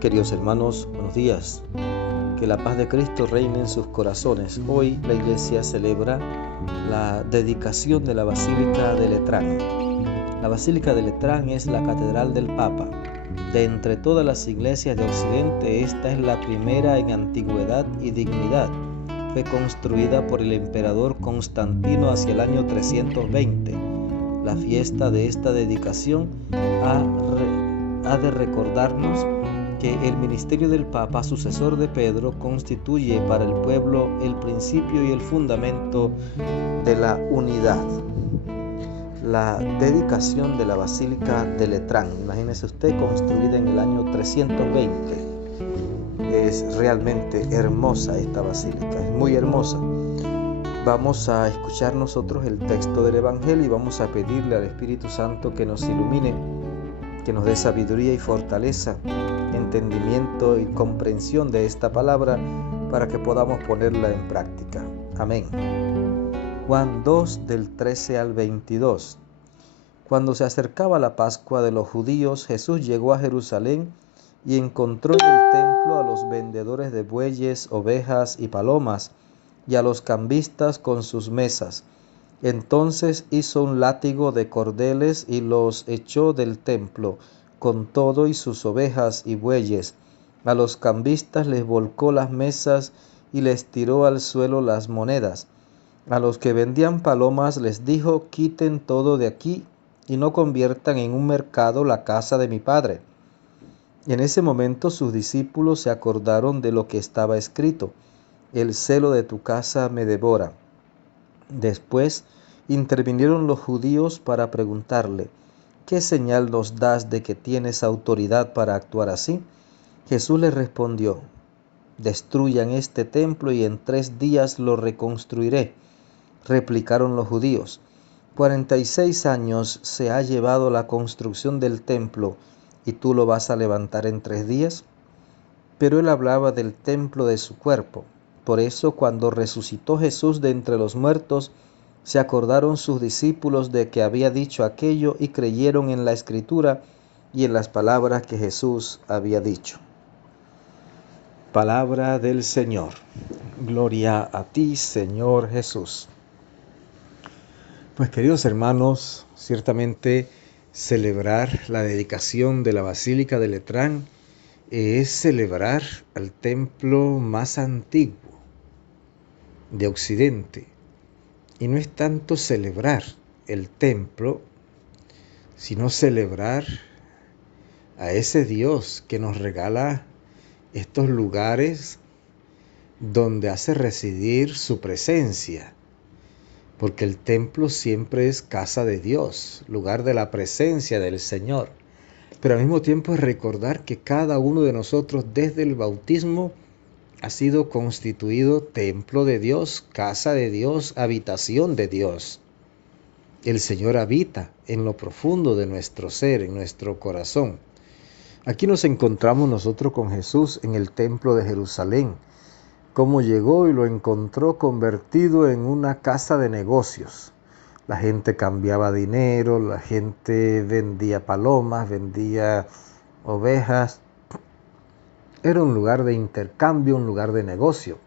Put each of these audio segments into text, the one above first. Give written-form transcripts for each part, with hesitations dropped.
Queridos hermanos, buenos días. Que la paz de Cristo reine en sus corazones. Hoy la Iglesia celebra la dedicación de la Basílica de Letrán. La Basílica de Letrán es la catedral del Papa. De entre todas las iglesias de Occidente, esta es la primera en antigüedad y dignidad. Fue construida por el emperador Constantino hacia el año 320. La fiesta de esta dedicación ha de recordarnos que el ministerio del Papa, sucesor de Pedro, constituye para el pueblo el principio y el fundamento de la unidad. La dedicación de la Basílica de Letrán, imagínese usted, construida en el año 320. Es realmente hermosa esta basílica, es muy hermosa. Vamos a escuchar nosotros el texto del Evangelio y vamos a pedirle al Espíritu Santo que nos ilumine, que nos dé sabiduría y fortaleza, entendimiento y comprensión de esta palabra para que podamos ponerla en práctica. Amén. Juan 2 del 13 al 22. Cuando se acercaba la Pascua de los judíos, Jesús llegó a Jerusalén y encontró en el templo a los vendedores de bueyes, ovejas y palomas y a los cambistas con sus mesas. Entonces hizo un látigo de cordeles y los echó del templo, con todo y sus ovejas y bueyes. A los cambistas les volcó las mesas y les tiró al suelo las monedas. A los que vendían palomas les dijo: quiten todo de aquí y no conviertan en un mercado la casa de mi Padre. Y en ese momento sus discípulos se acordaron de lo que estaba escrito: el celo de tu casa me devora. Después intervinieron los judíos para preguntarle: ¿qué señal nos das de que tienes autoridad para actuar así? Jesús les respondió: destruyan este templo y en 3 días lo reconstruiré. Replicaron los judíos: 46 años se ha llevado la construcción del templo, ¿y tú lo vas a levantar en 3 días? Pero él hablaba del templo de su cuerpo. Por eso, cuando resucitó Jesús de entre los muertos, se acordaron sus discípulos de que había dicho aquello y creyeron en la Escritura y en las palabras que Jesús había dicho. Palabra del Señor. Gloria a ti, Señor Jesús. Pues, queridos hermanos, ciertamente celebrar la dedicación de la Basílica de Letrán es celebrar al templo más antiguo de Occidente. Y no es tanto celebrar el templo, sino celebrar a ese Dios que nos regala estos lugares donde hace residir su presencia. Porque el templo siempre es casa de Dios, lugar de la presencia del Señor. Pero al mismo tiempo es recordar que cada uno de nosotros desde el bautismo ha sido constituido templo de Dios, casa de Dios, habitación de Dios. El Señor habita en lo profundo de nuestro ser, en nuestro corazón. Aquí nos encontramos nosotros con Jesús en el templo de Jerusalén. Cómo llegó y lo encontró convertido en una casa de negocios. La gente cambiaba dinero, la gente vendía palomas, vendía ovejas. Era un lugar de intercambio, un lugar de negocio.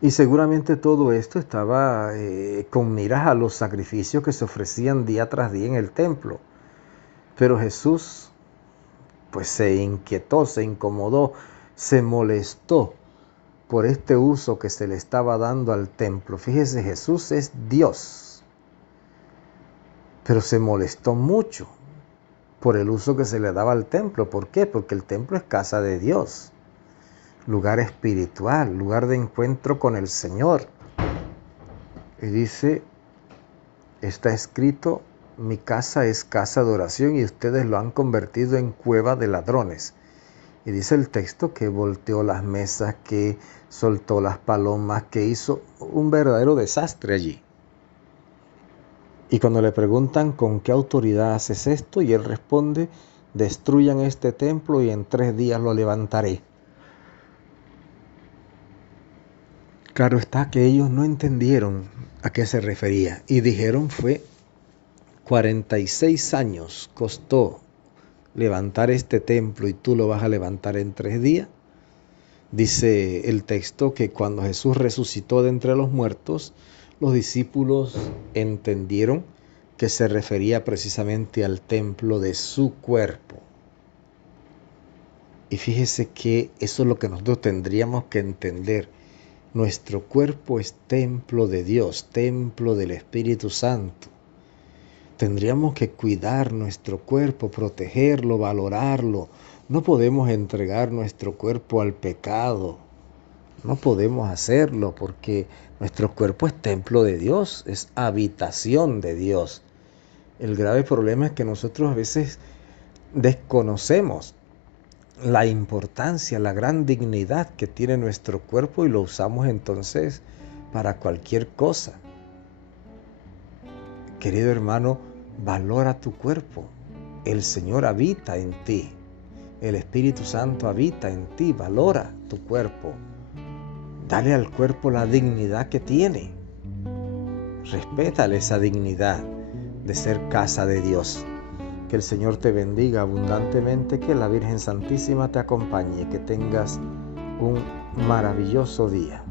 Y seguramente todo esto estaba con miras a los sacrificios que se ofrecían día tras día en el templo. Pero Jesús pues se inquietó, se incomodó, se molestó por este uso que se le estaba dando al templo. Fíjese, Jesús es Dios, pero se molestó mucho por el uso que se le daba al templo. ¿Por qué? Porque el templo es casa de Dios, lugar espiritual, lugar de encuentro con el Señor. Y dice, está escrito: mi casa es casa de oración y ustedes lo han convertido en cueva de ladrones. Y dice el texto que volteó las mesas, que soltó las palomas, que hizo un verdadero desastre allí. Y cuando le preguntan con qué autoridad haces esto, y él responde: destruyan este templo y en 3 días lo levantaré. Claro está que ellos no entendieron a qué se refería y dijeron: 46 años costó levantar este templo y tú lo vas a levantar en 3 días. Dice el texto que cuando Jesús resucitó de entre los muertos, los discípulos entendieron que se refería precisamente al templo de su cuerpo. Y fíjese que eso es lo que nosotros tendríamos que entender. Nuestro cuerpo es templo de Dios, templo del Espíritu Santo. Tendríamos que cuidar nuestro cuerpo, protegerlo, valorarlo. No podemos entregar nuestro cuerpo al pecado. No podemos hacerlo porque nuestro cuerpo es templo de Dios, es habitación de Dios. El grave problema es que nosotros a veces desconocemos la importancia, la gran dignidad que tiene nuestro cuerpo y lo usamos entonces para cualquier cosa. Querido hermano, valora tu cuerpo. El Señor habita en ti. El Espíritu Santo habita en ti. Valora tu cuerpo. Dale al cuerpo la dignidad que tiene. Respétale esa dignidad de ser casa de Dios. Que el Señor te bendiga abundantemente, que la Virgen Santísima te acompañe, que tengas un maravilloso día.